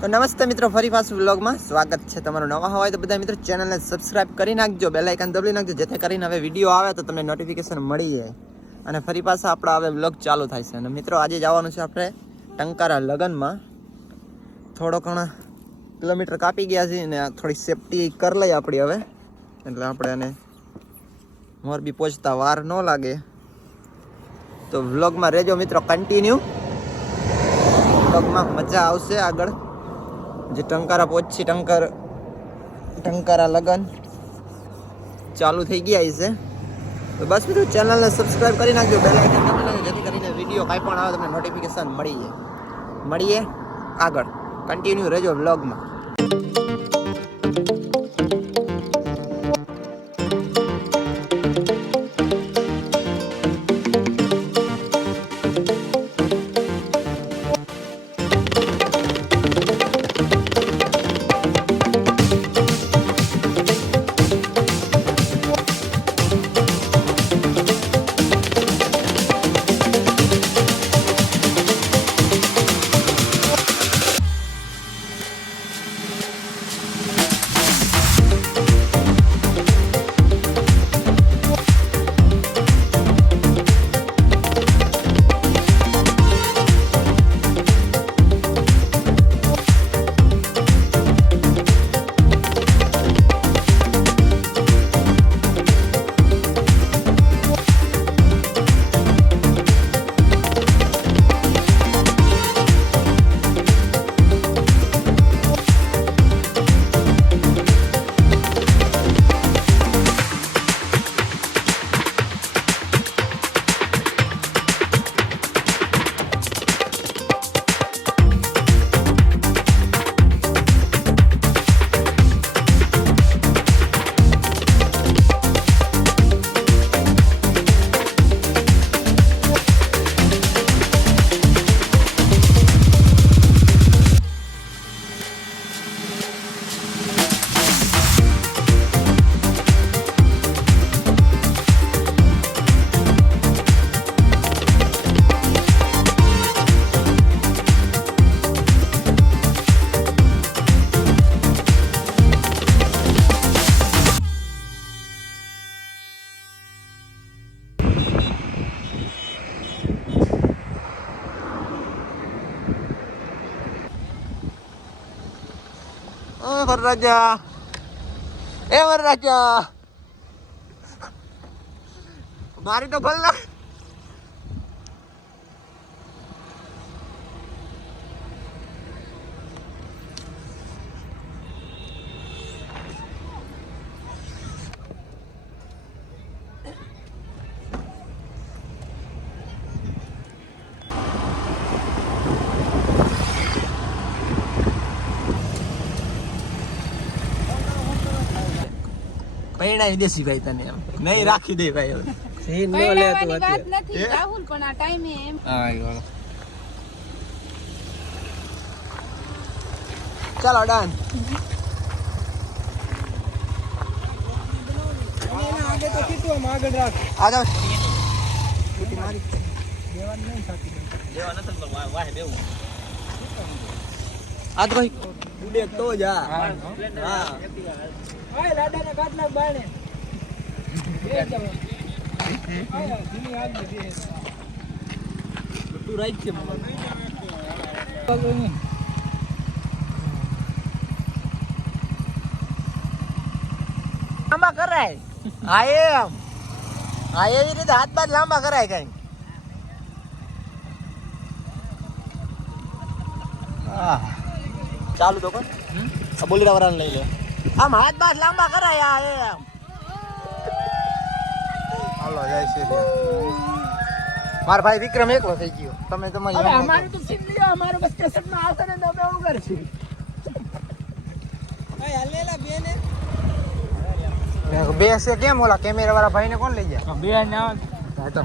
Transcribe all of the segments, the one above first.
તો નમસ્તે મિત્રો, ફરી પાછું વ્લોગમાં સ્વાગત છે તમારું. નવા હોય તો બધા મિત્રો ચેનલને સબસ્ક્રાઇબ કરી નાખજો, બેલ આઇકન દબાવી નાખજો, જેથી કરીને હવે વિડીયો આવે તો તમને નોટિફિકેશન મળી જાય અને ફરી પાછા આપણા હવે વ્લોગ ચાલુ થાય છે. અને મિત્રો આજે જવાનું છે આપણે ટંકારા લગનમાં. થોડો ઘણા કિલોમીટર કાપી ગયા છે અને થોડી સેફટી કરી લઈએ આપણી હવે, એટલે આપણે એને મોરબી પહોંચતા વાર ન લાગે. તો વ્લોગમાં રહેજો મિત્રો, કન્ટિન્યુ. વ્લોગમાં મજા આવશે. આગળ જે ટંકારા પહોંચી, ટંકારા લગન ચાલુ થઈ ગયા છે. તો બસ મિત્રો ચેનલને સબસ્ક્રાઇબ કરી નાખજો, બેલ આઇકન દબાવી નાખજો, જેથી કરીને વિડીયો કાંઈ પણ આવે તમને નોટિફિકેશન મળી જાય. મળીએ આગળ, કન્ટિન્યુ રહેજો વ્લોગમાં. વરરાજા, એ વરરાજા, મારી તો ભલ ના. પૈણાઈ દેસી ભાઈ તને એમ નહીં રાખી દે ભાઈ. હવે સીન નો લે તું વાત નથી રાહુલ, પણ આ ટાઈમે એમ હા ચાલો ડન. આગે તો કીધું આમ આગળ રાખ. આ જાવ મારી દેવાન નહીં સાકી દેવા નતર પર વાહે બેવું આ તો ભાઈ ઉડે તો જા. હા આય લાડાના કાટલા બાણે બે જવા આય ધીમી આવી દે તું રાઈટ છે મમ્મી લાંબા કરાય. હા એમ હા એવી રીતે હાથ બાદ લાંબા કરાય કઈ. હા ચાલુ તો કર બોલીરા વરાન લઈ લે. આમ હાથ બાદ લાંબા કરાય. આ એમ હાલો જય શ્રી મારા ભાઈ વિક્રમ એકલો થઈ ગયો. તમે તમારી અમારું તો સીન લ્યો, અમારું બસ કેસેટમાં આવશે ને તો આપણે ઉગરશું. ભાઈ હાલેલા બેને બે છે કેમ ઓલા કેમેરા વાળા ભાઈને કોણ લઈ ગયા? બે ને હા તો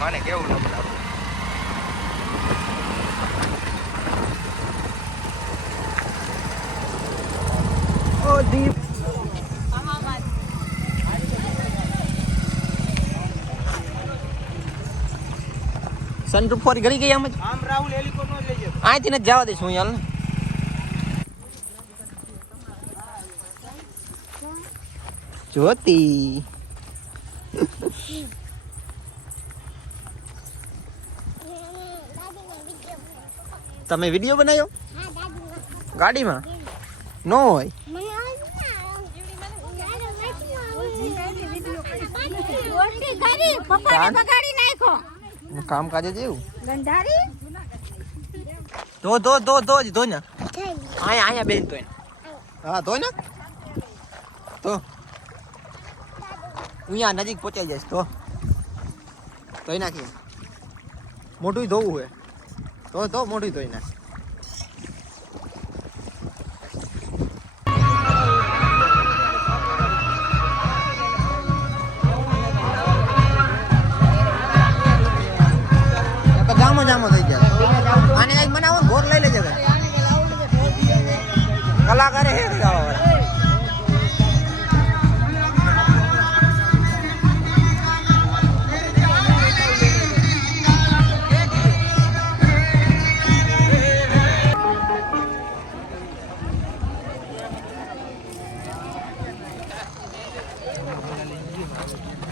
મને કેવું લાગે ઓ દીપ સનરૂફ ફોર ગળી ગઈ આમ જ. આમ રાહુલ હેલિકો નો લઈ જતો. અહીંથી ને જવા દઈશ હું યાર ને. જ્યોતિ તમે વિડીયો બનાવ્યો ગાડીમાં નો હોય કામ કાજે જેવું ધો જ ધો ને અહીંયા બેન તો હા ધો ને તો અહીંયા નજીક પહોંચાઈ જઈશ તો ધોઈ નાખીએ મોઢું ધોવું હોય તો મોઢું ધોઈ નાખ. જામો થઈ જાય આને કઈક બનાવો ઘોર લઈ લેજે કલાકારે હે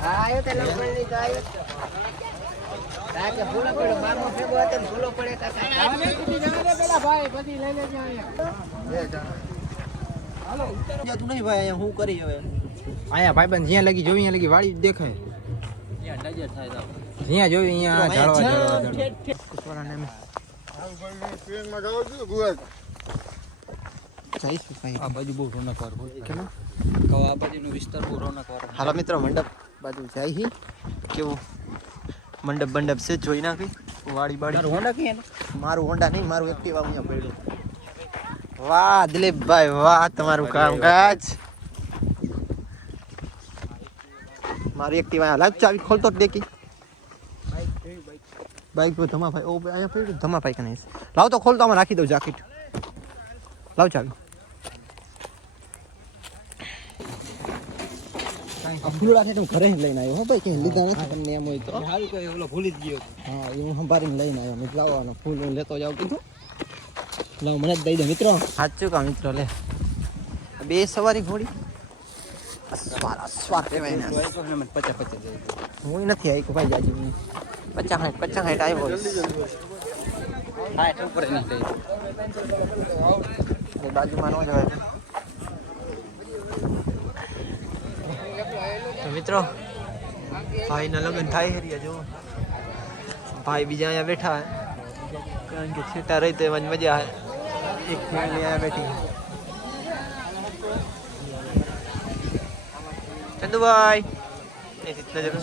આયો તે લગણી તો આયો તાકે ફૂલો પડ્યો બામો ફેગો હતો ને ફૂલો પડે કાકા આવે કીધી જણા પેલા ભાઈ બધી લઈ લેજે અહીંયા હાલો ઉતરો તું નહીં ભાઈ અહીંયા હું કરી હવે અહીંયા ભાઈબંધ જ્યાં લગી જોવી ત્યાં લગી વાળી દેખાય ત્યાં નજર થાય તો જ્યાં જોવી અહીંયા ઝાડવા કુસવાળાને એમ ટ્રેનમાં ગાવ છું ગુવા જઈશું ભાઈ આ બાજુ બહુ રોનક વાર હોય કેમ કહો આ બાજુનો વિસ્તાર બહુ રોનક વાર હાલો મિત્રો મંડપ બાજુ જાય હી કેવું મંડપ બંડપ છે જોઈ નાખી વાડી બાડી હોન્ડા કે મારું હોન્ડા નહીં મારું એક્ટિવા અહીંયા પડ્યું. વાહ દિલીપભાઈ વાહ તમારું કામકાજ મારી એક્ટિવા લાગ ચાવી ખોલતો જ દેખી બાઈક પર ધમા ભાઈ ઓ અહીંયા પડ્યું ધમા ભાઈ કને લાવ તો ખોલતો આમાં રાખી દઉં જાકેટ લાવ ચાવી આ ફૂલડા છે તો ઘરે લઈને આવ્યો હો ભાઈ કે લીધા નથી તમને એમ હોય તો સારું કોઈ ઓલો ભૂલી જ ગયો હા એ હું સંભાળીને લઈને આવ્યો મિત્ર લાવવાનો ફૂલ હું લેતો જાઉં કીધું લાવ મને જ દઈ દે મિત્રો સાચું કા મિત્રો લે બે સવારી ઘોડી અસ્વાર કહેવાય ને 50 હું નથી આવી ભાઈ જાજી 50 આવ્યો હા એટલે ઉપર નહીં થઈ બાજુમાં ન જવાય તો મિત્રો ભાઈના લગ્ન થાય હરિયા જો ભાઈ બીજા અહીંયા બેઠા હે કારણ કે છેટા રહી તો એમાં મજા આવે એક ફેમિલી અહીંયા બેઠી ચંદુભાઈ એ રીતના જરા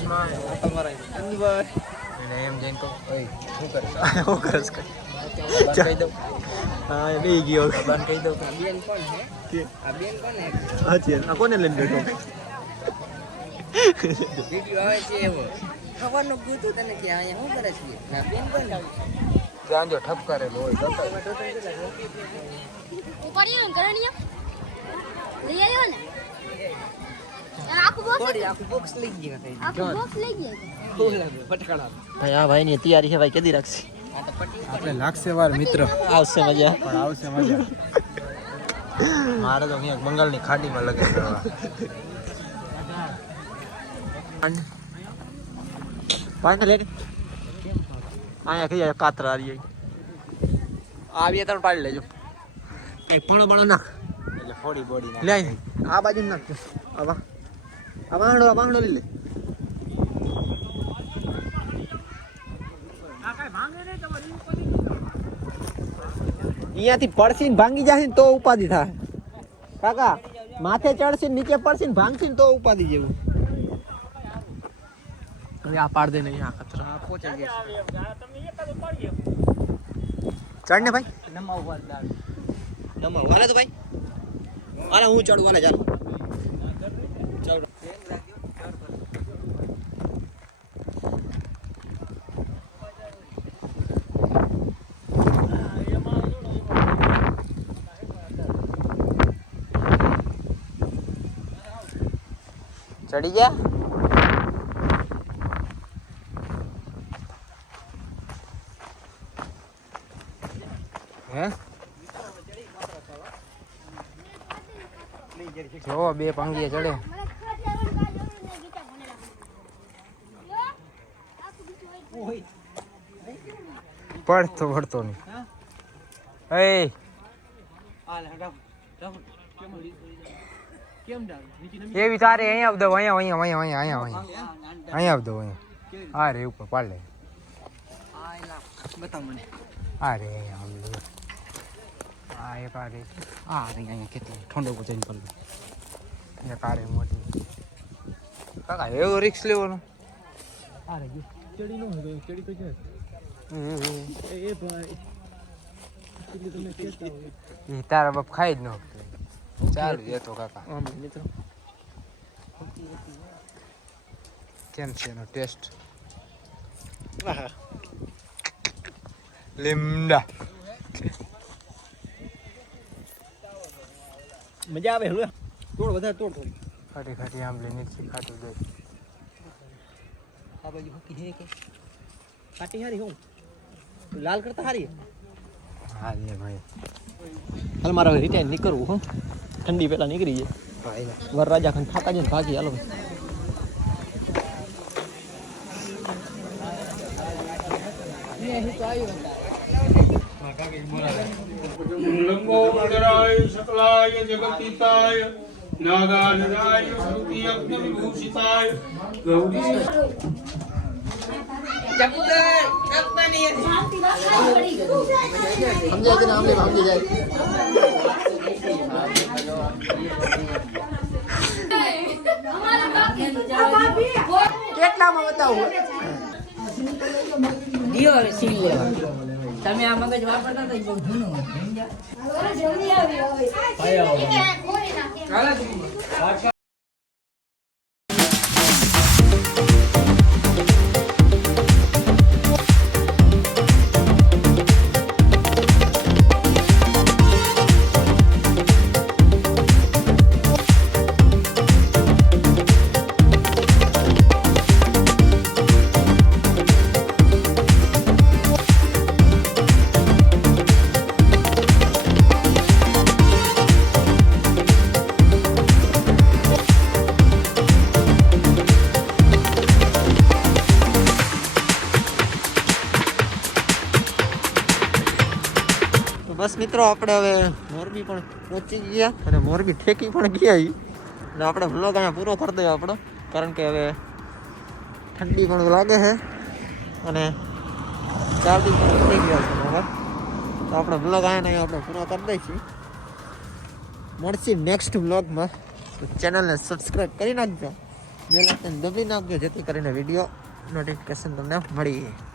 ચંદુભાઈ એને એમ જઈને કહું શું કરસ કહી દઉં હા એ લઈ ગયો બંધ કહી દઉં બેન કોણ હે આ બેન કોણ હે હા આ કોને લઈને બેઠો વિડિયો આવે છે એવો ખબરનું પૂછું તને કે અહીંયા શું કરે છે ના બેન કોણ ત્યાં જો ઠપ કરેલો હોય ઉપર યો કરણિયા લઈ આવ્યો ને આખું બોક્સ લઈ ગયા આખું બોક્સ લઈ ગયા ફૂલ લાગે ફટકડા ભાઈ આ ભાઈની તૈયારી છે ભાઈ કેદી રાખશે આપણે લાગશે વાર મિત્ર આવશે મજા પણ આવશે મજા મારે તો અહીંયા બંગાળની ખાડીમાં લગે પાણી લે અહીંયા કઈ કાતરા આવી આવી ત્રણ પાડી લેજો પણ બણો નાખ એટલે ફોડી બોડી લે આ બાજુ નાખ આવા આ બાંગડો લઈ લે અહીંયાથી પડશે ને ભાંગી જશે ને તો ઉપાધિ થાય કાકા માથે ચડશે ને નીચે પડશે ને ભાંગશે ને તો ઉપાધિ જેવું આ પાડ દે નહીં આ કચરા પહોંચાઈ ગયા ચડ ને ભાઈ નમાવ હાલે તો ભાઈ હાલે હું ચડું હાલે ચાલો ચાલો ચડી ગયા હે જો બે પાંગીએ ચડે પડતો નહીં એવી તારે અહીંયા આવ દો અહીંયા આવ દો અહીંયા હા રે ઉપર પાડ લે બતાવ મને હા રે અહીંયા હા એક આ રે આ અહીંયા કેટલો ઠંડો પૂછીને પડે એક આ રે મોટી કાકા એવો રિક્સ લેવાનો આ રે ચડી નો હોય ચડી તો જાય એ ભાઈ એટલે તમે કહેતા હોય એ તારા બાપ ખાઈ જ ન ચાલુ એ તો કાકા આમ મિત્રો કેમ છે એનો ટેસ્ટ લીમડા મજા આવે હવે તોડ વધારે તોડ ખાટી ખાટી આંબલી મિક્સી ખાટું દે આ બાજુ હોકી હે કે કાટી હારી હું લાલ કરતા હારી હા લે ભાઈ હાલ મારે રિટાયર નીકળવું હું ઠંડી પહેલા નીકળી જાય ભાઈ વરરાજા ખાન થાકા જઈને ભાગી હાલો लंबोदराय सकलाय जगतीताय नागानदाय श्रुति अग्नि विभूषिताय गौरी કેટલામાં બતાવું દિયો હવે સીલ લેવા તમે આ મગજ વાપરતા તો બહુ જૂનું બસ મિત્રો આપણે હવે મોરબી પણ પહોંચી ગયા અને મોરબી ઠેકી પણ ગયા એટલે આપણે વ્લોગ અહીંયા પૂરો કરી દઈએ આપણો કારણ કે હવે ઠંડી પણ લાગે છે અને 4 દિવસ પણ થઈ ગયા છે હવે તો આપણે વ્લોગ અહીંયા આપણે પૂરો કરી દઈશું મળશે નેક્સ્ટ વ્લોગમાં તો ચેનલને સબસ્ક્રાઈબ કરી નાખજો બેલ આઇકન દબાવી નાખજો જેથી કરીને વિડીયો નોટિફિકેશન તમને મળી જાય